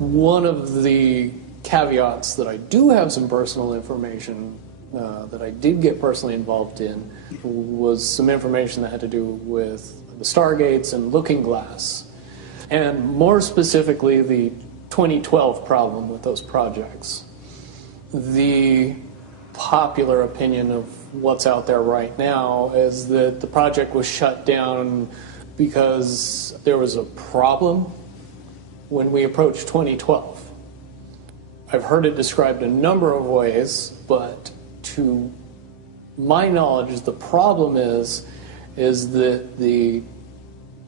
One of the caveats that I do have some personal information that I did get personally involved in was some information that had to do with the Stargates and Looking Glass, and more specifically the 2012 problem with those projects. The popular opinion of what's out there right now is that the project was shut down because there was a problem when we approached 2012. I've heard it described a number of ways, but to my knowledge, the problem is that the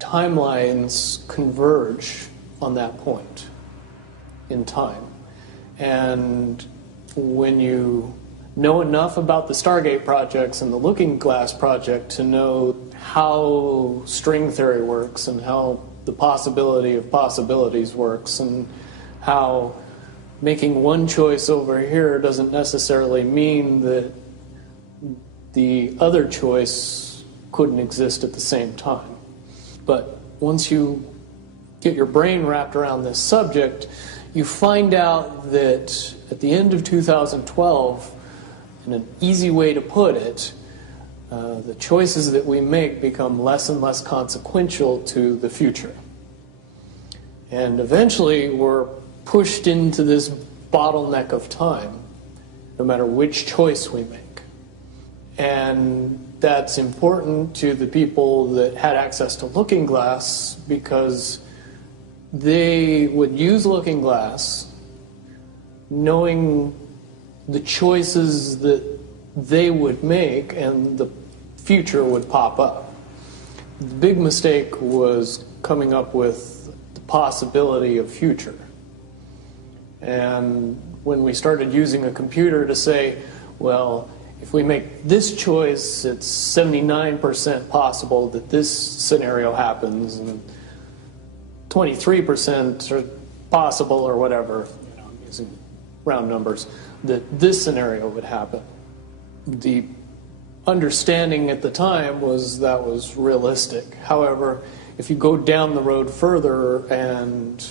timelines converge on that point in time. And when you know enough about the Stargate projects and the Looking Glass project to know how string theory works and how the possibility of possibilities works and how making one choice over here doesn't necessarily mean that the other choice couldn't exist at the same time. But once you get your brain wrapped around this subject, you find out that at the end of 2012, in an easy way to put it, the choices that we make become less and less consequential to the future. And eventually we're pushed into this bottleneck of time, no matter which choice we make. And that's important to the people that had access to Looking Glass because they would use Looking Glass knowing the choices that they would make and the future would pop up. The big mistake was coming up with the possibility of future. And when we started using a computer to say, well, if we make this choice, it's 79% possible that this scenario happens, and 23% are possible, or whatever, I'm using round numbers, that this scenario would happen. The understanding at the time was that was realistic. However, if you go down the road further and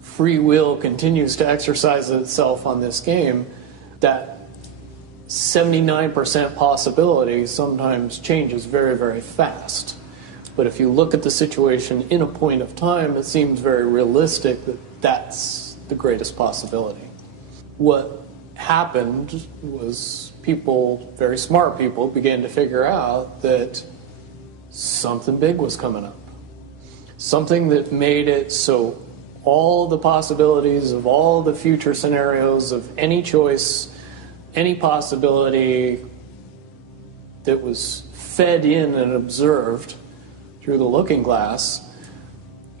free will continues to exercise itself on this game, that 79% possibility sometimes changes very, very fast. But if you look at the situation in a point of time, it seems very realistic that that's the greatest possibility. What happened was people, very smart people, began to figure out that something big was coming up. Something that made it so all the possibilities of all the future scenarios of any choice, any possibility that was fed in and observed through the Looking Glass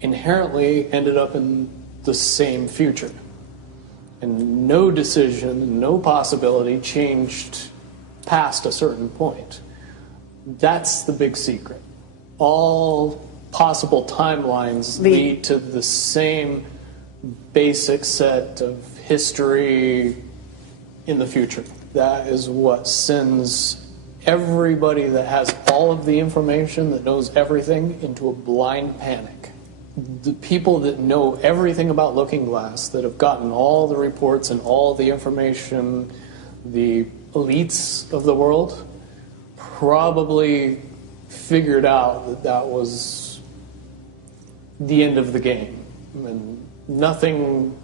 inherently ended up in the same future. And no decision, no possibility changed past a certain point. That's the big secret. All possible timelines lead to the same basic set of history in the future. That is what sends everybody that has all of the information, that knows everything, into a blind panic. The people that know everything about Looking Glass, that have gotten all the reports and all the information, the elites of the world, probably figured out that that was the end of the game, and nothing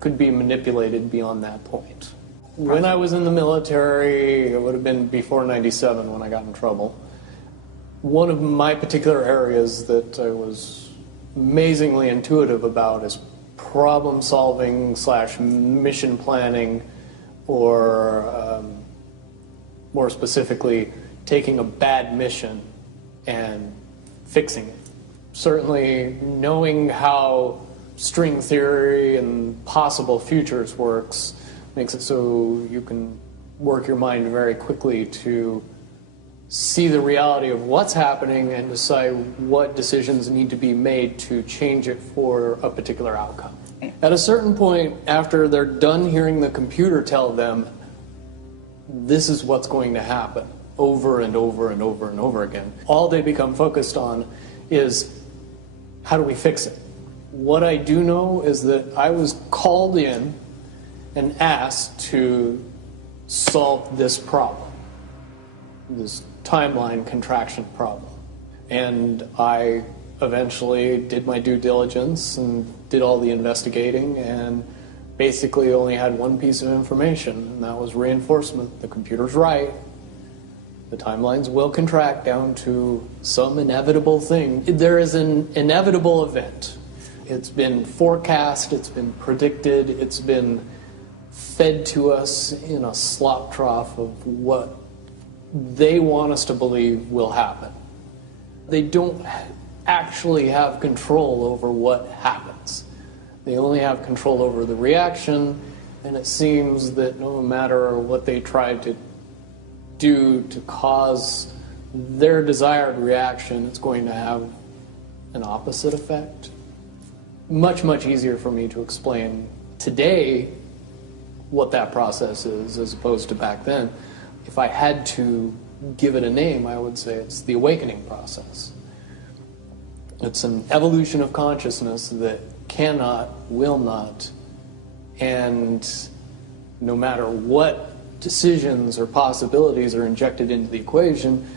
could be manipulated beyond that point. When I was in the military, it would have been before 97 when I got in trouble. One of my particular areas that I was amazingly intuitive about is problem solving / mission planning, or more specifically, taking a bad mission and fixing it. Certainly knowing how string theory and possible futures works makes it so you can work your mind very quickly to see the reality of what's happening and decide what decisions need to be made to change it for a particular outcome. At a certain point, after they're done hearing the computer tell them this is what's going to happen over and over and over and over again, all they become focused on is how do we fix it? What I do know is that I was called in and asked to solve this problem, this timeline contraction problem. And I eventually did my due diligence and did all the investigating and basically only had one piece of information, and that was reinforcement. The computer's right. The timelines will contract down to some inevitable thing. There is an inevitable event. It's been forecast, it's been predicted, it's been fed to us in a slop trough of what they want us to believe will happen. They don't actually have control over what happens. They only have control over the reaction, and it seems that no matter what they try to do to cause their desired reaction, it's going to have an opposite effect. Much, much easier for me to explain today what that process is as opposed to back then. If I had to give it a name, I would say it's the awakening process. It's an evolution of consciousness that cannot, will not, and no matter what decisions or possibilities are injected into the equation,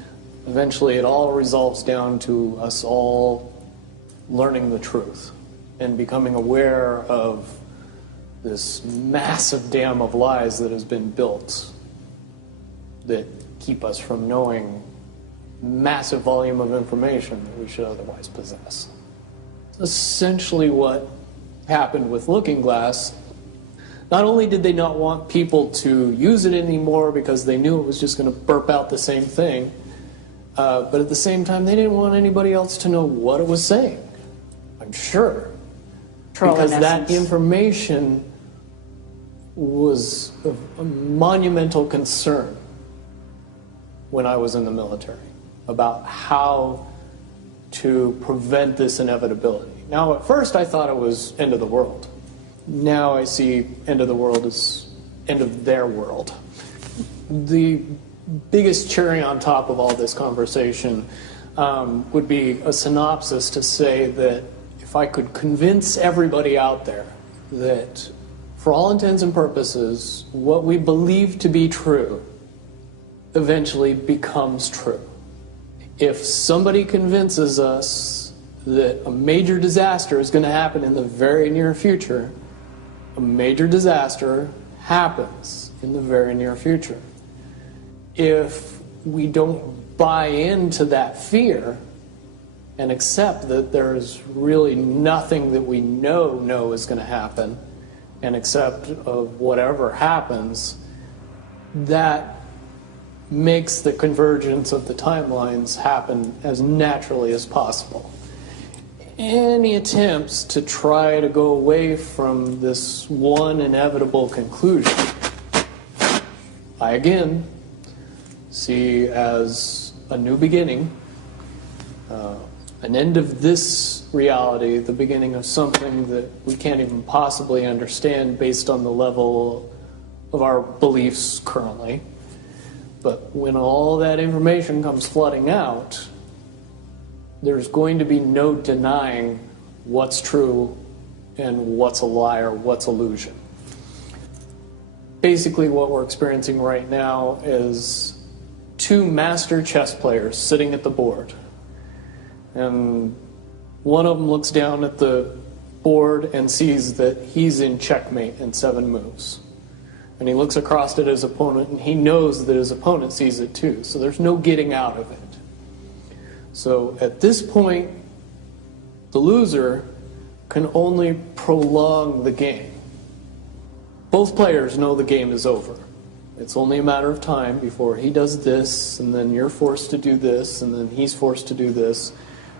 eventually it all resolves down to us all learning the truth and becoming aware of this massive dam of lies that has been built that keep us from knowing massive volume of information that we should otherwise possess. Essentially what happened with Looking Glass, not only did they not want people to use it anymore because they knew it was just going to burp out the same thing, but at the same time they didn't want anybody else to know what it was saying, I'm sure. Because that information was of a monumental concern when I was in the military about how to prevent this inevitability. Now, at first I thought it was end of the world. Now I see end of the world as end of their world. The biggest cherry on top of all this conversation would be a synopsis to say that if I could convince everybody out there that for all intents and purposes, what we believe to be true eventually becomes true. If somebody convinces us that a major disaster is going to happen in the very near future, a major disaster happens in the very near future. If we don't buy into that fear and accept that there's really nothing that we know is going to happen, and accept of whatever happens, that makes the convergence of the timelines happen as naturally as possible. Any attempts to try to go away from this one inevitable conclusion, I again see as a new beginning, an end of this reality, the beginning of something that we can't even possibly understand based on the level of our beliefs currently. But when all that information comes flooding out, there's going to be no denying what's true and what's a lie or what's illusion. Basically what we're experiencing right now is two master chess players sitting at the board. And one of them looks down at the board and sees that he's in checkmate in 7 moves. And he looks across at his opponent and he knows that his opponent sees it too. So there's no getting out of it. So at this point, the loser can only prolong the game. Both players know the game is over. It's only a matter of time before he does this, and then you're forced to do this, and then he's forced to do this,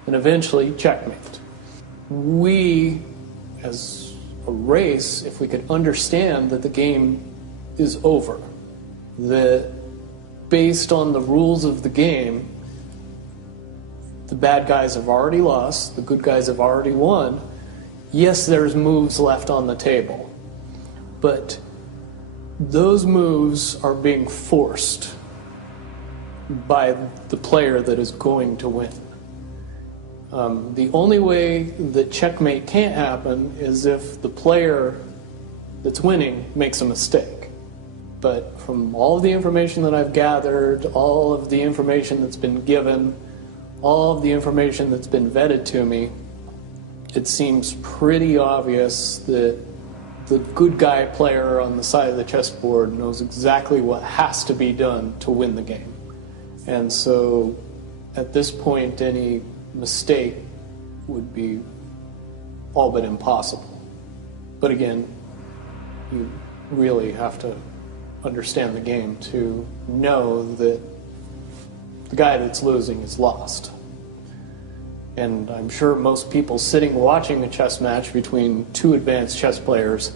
and eventually checkmate. We, as a race, if we could understand that the game is over, that based on the rules of the game, the bad guys have already lost, the good guys have already won. Yes, there's moves left on the table, but those moves are being forced by the player that is going to win. The only way that checkmate can't happen is if the player that's winning makes a mistake. But from all of the information that I've gathered, all of the information that's been given, all of the information that's been vetted to me, it seems pretty obvious that the good guy player on the side of the chessboard knows exactly what has to be done to win the game. And so at this point, any mistake would be all but impossible. But again, you really have to understand the game to know that the guy that's losing is lost. And I'm sure most people sitting watching a chess match between two advanced chess players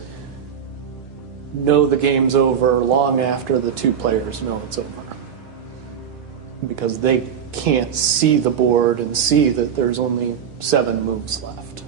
know the game's over long after the two players know it's over. Because they can't see the board and see that there's only 7 moves left.